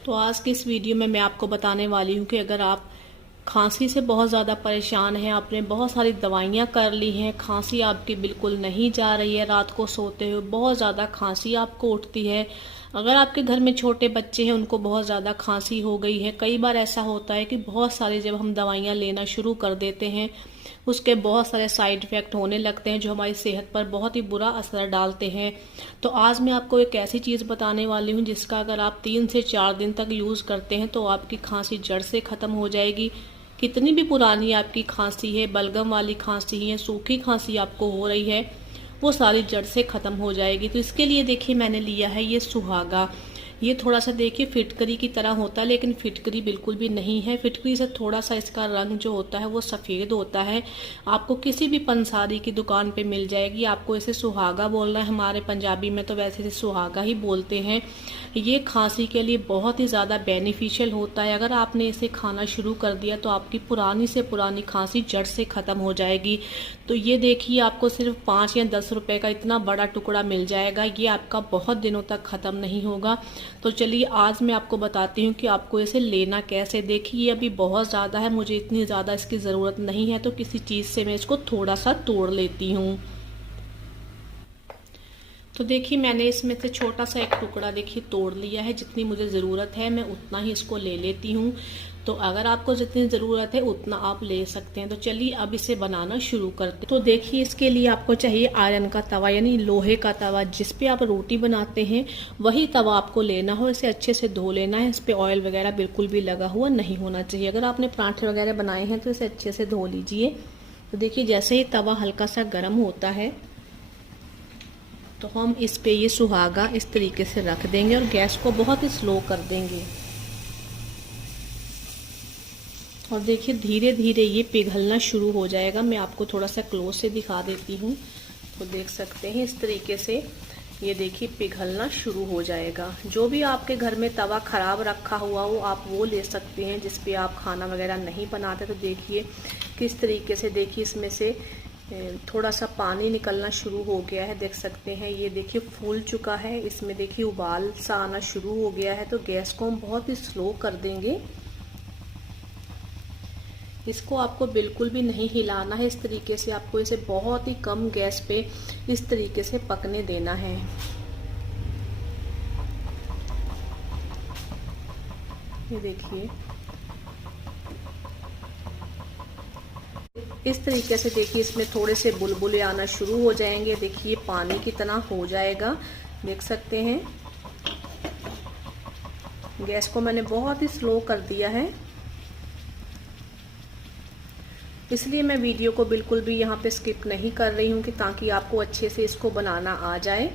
तो आज की इस वीडियो में मैं आपको बताने वाली हूँ कि अगर आप खांसी से बहुत ज़्यादा परेशान हैं, आपने बहुत सारी दवाइयाँ कर ली हैं, खांसी आपकी बिल्कुल नहीं जा रही है, रात को सोते हुए बहुत ज़्यादा खांसी आपको उठती है, अगर आपके घर में छोटे बच्चे हैं उनको बहुत ज़्यादा खांसी हो गई है। कई बार ऐसा होता है कि बहुत सारी जब हम दवाइयाँ लेना शुरू कर देते हैं उसके बहुत सारे साइड इफ़ेक्ट होने लगते हैं जो हमारी सेहत पर बहुत ही बुरा असर डालते हैं। तो आज मैं आपको एक ऐसी चीज़ बताने वाली हूँ जिसका अगर आप 3 से 4 दिन तक यूज़ करते हैं तो आपकी खांसी जड़ से ख़त्म हो जाएगी। कितनी भी पुरानी आपकी खांसी है, बलगम वाली खांसी है, सूखी खांसी आपको हो रही है, वो सारी जड़ से ख़त्म हो जाएगी। तो इसके लिए देखिए मैंने लिया है ये सुहागा। ये थोड़ा सा देखिए फिटकरी की तरह होता है, लेकिन फिटकरी बिल्कुल भी नहीं है। फिटकरी से थोड़ा सा इसका रंग जो होता है वो सफ़ेद होता है। आपको किसी भी पंसारी की दुकान पे मिल जाएगी। आपको इसे सुहागा बोलना है, हमारे पंजाबी में तो वैसे इसे सुहागा ही बोलते हैं। ये खांसी के लिए बहुत ही ज़्यादा बेनिफिशियल होता है। अगर आपने इसे खाना शुरू कर दिया तो आपकी पुरानी से पुरानी खांसी जड़ से ख़त्म हो जाएगी। तो ये देखिए आपको सिर्फ 5 या 10 रुपए का इतना बड़ा टुकड़ा मिल जाएगा। ये आपका बहुत दिनों तक ख़त्म नहीं होगा। तो चलिए आज मैं आपको बताती हूँ कि आपको इसे लेना कैसे। देखिए ये अभी बहुत ज़्यादा है, मुझे इतनी ज़्यादा इसकी ज़रूरत नहीं है, तो किसी चीज़ से मैं इसको थोड़ा सा तोड़ लेती हूँ। तो देखिए मैंने इसमें से छोटा सा एक टुकड़ा देखिए तोड़ लिया है। जितनी मुझे ज़रूरत है मैं उतना ही इसको ले लेती हूँ। तो अगर आपको जितनी ज़रूरत है उतना आप ले सकते हैं। तो चलिए अब इसे बनाना शुरू करते हैं। तो देखिए इसके लिए आपको चाहिए आयरन का तवा, यानी लोहे का तवा। जिस पे आप रोटी बनाते हैं वही तवा आपको लेना हो। इसे अच्छे से धो लेना है। इस पर ऑयल वगैरह बिल्कुल भी लगा हुआ नहीं होना चाहिए। अगर आपने पराठे वगैरह बनाए हैं तो इसे अच्छे से धो लीजिए। तो देखिए जैसे ही तवा हल्का सा गर्म होता है तो हम इस पे ये सुहागा इस तरीके से रख देंगे और गैस को बहुत ही स्लो कर देंगे। और देखिए धीरे धीरे ये पिघलना शुरू हो जाएगा। मैं आपको थोड़ा सा क्लोज से दिखा देती हूँ। तो देख सकते हैं इस तरीके से ये देखिए पिघलना शुरू हो जाएगा। जो भी आपके घर में तवा खराब रखा हुआ हो आप वो ले सकते हैं, जिस पे आप खाना वगैरह नहीं बनाते। तो देखिए किस तरीके से देखिए इसमें से थोड़ा सा पानी निकलना शुरू हो गया है। देख सकते हैं ये देखिए फूल चुका है। इसमें देखिए उबाल सा आना शुरू हो गया है। तो गैस को हम बहुत ही स्लो कर देंगे। इसको आपको बिल्कुल भी नहीं हिलाना है। इस तरीके से आपको इसे बहुत ही कम गैस पे इस तरीके से पकने देना है। ये देखिए इस तरीके से देखिए इसमें थोड़े से बुलबुले आना शुरू हो जाएंगे। देखिए पानी की तरह हो जाएगा। देख सकते हैं गैस को मैंने बहुत ही स्लो कर दिया है, इसलिए मैं वीडियो को बिल्कुल भी यहाँ पे स्किप नहीं कर रही हूँ कि ताकि आपको अच्छे से इसको बनाना आ जाए।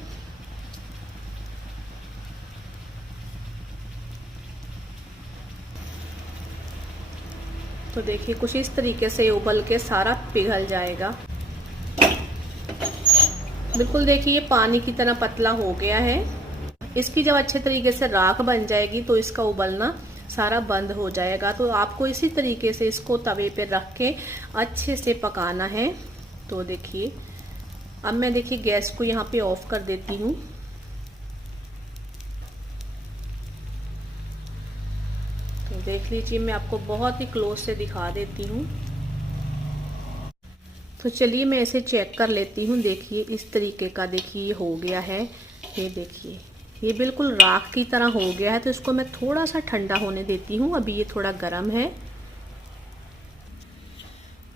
तो देखिए कुछ इस तरीके से उबल के सारा पिघल जाएगा। बिल्कुल देखिए ये पानी की तरह पतला हो गया है। इसकी जब अच्छे तरीके से राख बन जाएगी तो इसका उबलना सारा बंद हो जाएगा। तो आपको इसी तरीके से इसको तवे पे रख के अच्छे से पकाना है। तो देखिए अब मैं देखिए गैस को यहाँ पे ऑफ कर देती हूँ। तो देख लीजिए मैं आपको बहुत ही क्लोज से दिखा देती हूँ। तो चलिए मैं इसे चेक कर लेती हूँ। देखिए इस तरीके का देखिए ये हो गया है। ये देखिए ये बिल्कुल राख की तरह हो गया है। तो इसको मैं थोड़ा सा ठंडा होने देती हूँ। अभी ये थोड़ा गर्म है।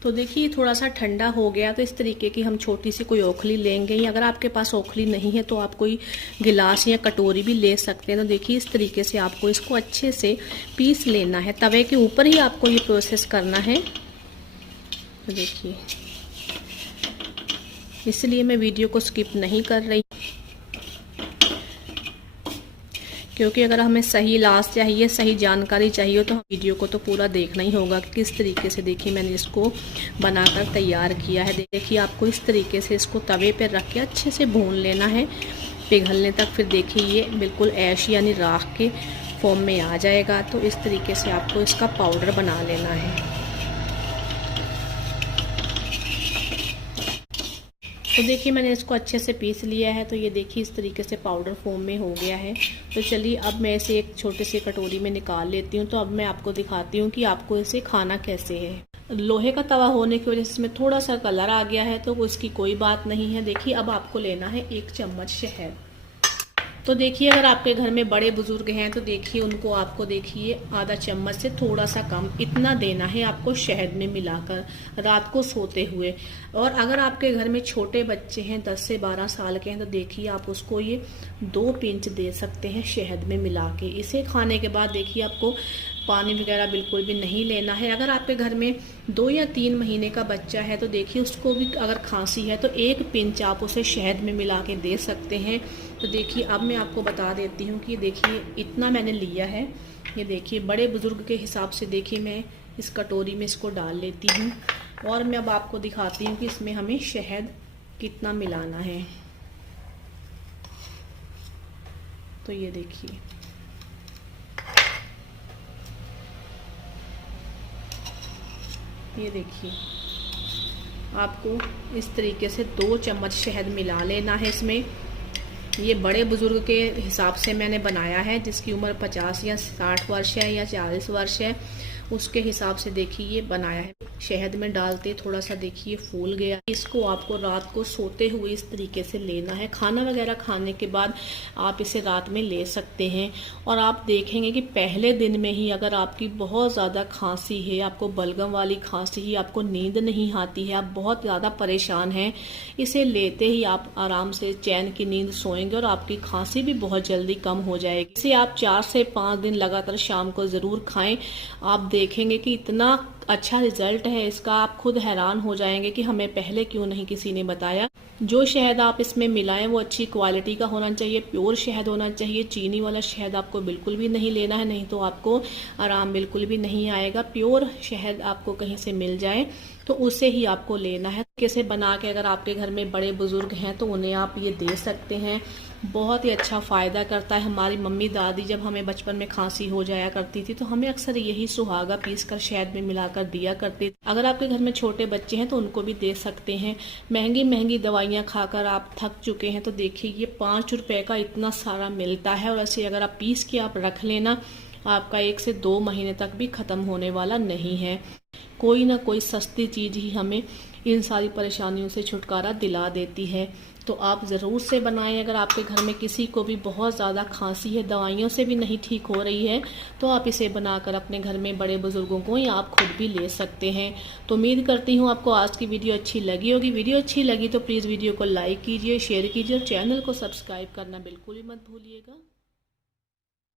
तो देखिए ये थोड़ा सा ठंडा हो गया। तो इस तरीके की हम छोटी सी कोई ओखली लेंगे। अगर आपके पास ओखली नहीं है तो आप कोई गिलास या कटोरी भी ले सकते हैं। तो देखिए इस तरीके से आपको इसको अच्छे से पीस लेना है। तवे के ऊपर ही आपको ये प्रोसेस करना है। तो देखिए इसलिए मैं वीडियो को स्किप नहीं कर रही, क्योंकि अगर हमें सही इलाज चाहिए, सही जानकारी चाहिए तो वीडियो को तो पूरा देखना ही होगा कि किस तरीके से देखिए मैंने इसको बनाकर तैयार किया है। देखिए आपको इस तरीके से इसको तवे पर रख के अच्छे से भून लेना है पिघलने तक। फिर देखिए ये बिल्कुल ऐश यानी राख के फॉर्म में आ जाएगा। तो इस तरीके से आपको इसका पाउडर बना लेना है। तो देखिए मैंने इसको अच्छे से पीस लिया है। तो ये देखिए इस तरीके से पाउडर फॉर्म में हो गया है। तो चलिए अब मैं इसे एक छोटे से कटोरी में निकाल लेती हूँ। तो अब मैं आपको दिखाती हूँ कि आपको इसे खाना कैसे है। लोहे का तवा होने की वजह से इसमें थोड़ा सा कलर आ गया है, तो उसकी कोई बात नहीं है। देखिए अब आपको लेना है 1 चम्मच शहद। तो देखिए अगर आपके घर में बड़े बुजुर्ग हैं तो देखिए उनको आपको देखिए आधा चम्मच से थोड़ा सा कम इतना देना है आपको शहद में मिलाकर रात को सोते हुए। और अगर आपके घर में छोटे बच्चे हैं 10 से 12 साल के हैं तो देखिए आप उसको ये 2 पिंच दे सकते हैं शहद में मिला के। इसे खाने के बाद देखिए आपको पानी वगैरह बिल्कुल भी नहीं लेना है। अगर आपके घर में 2 या 3 महीने का बच्चा है तो देखिए उसको भी अगर खांसी है तो 1 पिंच आप उसे शहद में मिला के दे सकते हैं। तो देखिए अब मैं आपको बता देती हूँ कि देखिए इतना मैंने लिया है। ये देखिए बड़े बुजुर्ग के हिसाब से देखिए मैं इस कटोरी में इसको डाल लेती हूँ। और मैं अब आपको दिखाती हूँ कि इसमें हमें शहद कितना मिलाना है। तो ये देखिए आपको इस तरीके से 2 चम्मच शहद मिला लेना है इसमें। ये बड़े बुजुर्ग के हिसाब से मैंने बनाया है, जिसकी उम्र 50 या 60 वर्ष है या 40 वर्ष है उसके हिसाब से देखिए ये बनाया है। शहद में डालते थोड़ा सा देखिए फूल गया। इसको आपको रात को सोते हुए इस तरीके से लेना है। खाना वगैरह खाने के बाद आप इसे रात में ले सकते हैं। और आप देखेंगे कि पहले दिन में ही अगर आपकी बहुत ज़्यादा खांसी है, आपको बलगम वाली खांसी ही, आपको नींद नहीं आती है, आप बहुत ज़्यादा परेशान हैं, इसे लेते ही आप आराम से चैन की नींद सोएंगे और आपकी खांसी भी बहुत जल्दी कम हो जाएगी। इसे आप 4 से 5 दिन लगातार शाम को ज़रूर खाएं। आप देखेंगे कि इतना अच्छा रिजल्ट है इसका, आप खुद हैरान हो जाएंगे कि हमें पहले क्यों नहीं किसी ने बताया। जो शहद आप इसमें मिलाएं वो अच्छी क्वालिटी का होना चाहिए, प्योर शहद होना चाहिए। चीनी वाला शहद आपको बिल्कुल भी नहीं लेना है, नहीं तो आपको आराम बिल्कुल भी नहीं आएगा। प्योर शहद आपको कहीं से मिल जाए तो उसे ही आपको लेना है। कैसे बना के अगर आपके घर में बड़े बुजुर्ग हैं तो उन्हें आप ये दे सकते हैं। बहुत ही अच्छा फ़ायदा करता है। हमारी मम्मी दादी जब हमें बचपन में खांसी हो जाया करती थी तो हमें अक्सर यही सुहागा पीसकर शहद में मिलाकर दिया करती थी। अगर आपके घर में छोटे बच्चे हैं तो उनको भी दे सकते हैं। महंगी महंगी दवाइयाँ खाकर आप थक चुके हैं तो देखिए ये 5 रुपए का इतना सारा मिलता है। और ऐसे अगर आप पीस के आप रख लेना, आपका 1 से 2 महीने तक भी ख़त्म होने वाला नहीं है। कोई ना कोई सस्ती चीज़ ही हमें इन सारी परेशानियों से छुटकारा दिला देती है। तो आप ज़रूर से बनाएं। अगर आपके घर में किसी को भी बहुत ज़्यादा खांसी है, दवाइयों से भी नहीं ठीक हो रही है, तो आप इसे बनाकर अपने घर में बड़े बुजुर्गों को या आप खुद भी ले सकते हैं। तो उम्मीद करती हूँ आपको आज की वीडियो अच्छी लगी होगी। वीडियो अच्छी लगी तो प्लीज़ वीडियो को लाइक कीजिए, शेयर कीजिए और चैनल को सब्सक्राइब करना बिल्कुल भी मत भूलिएगा।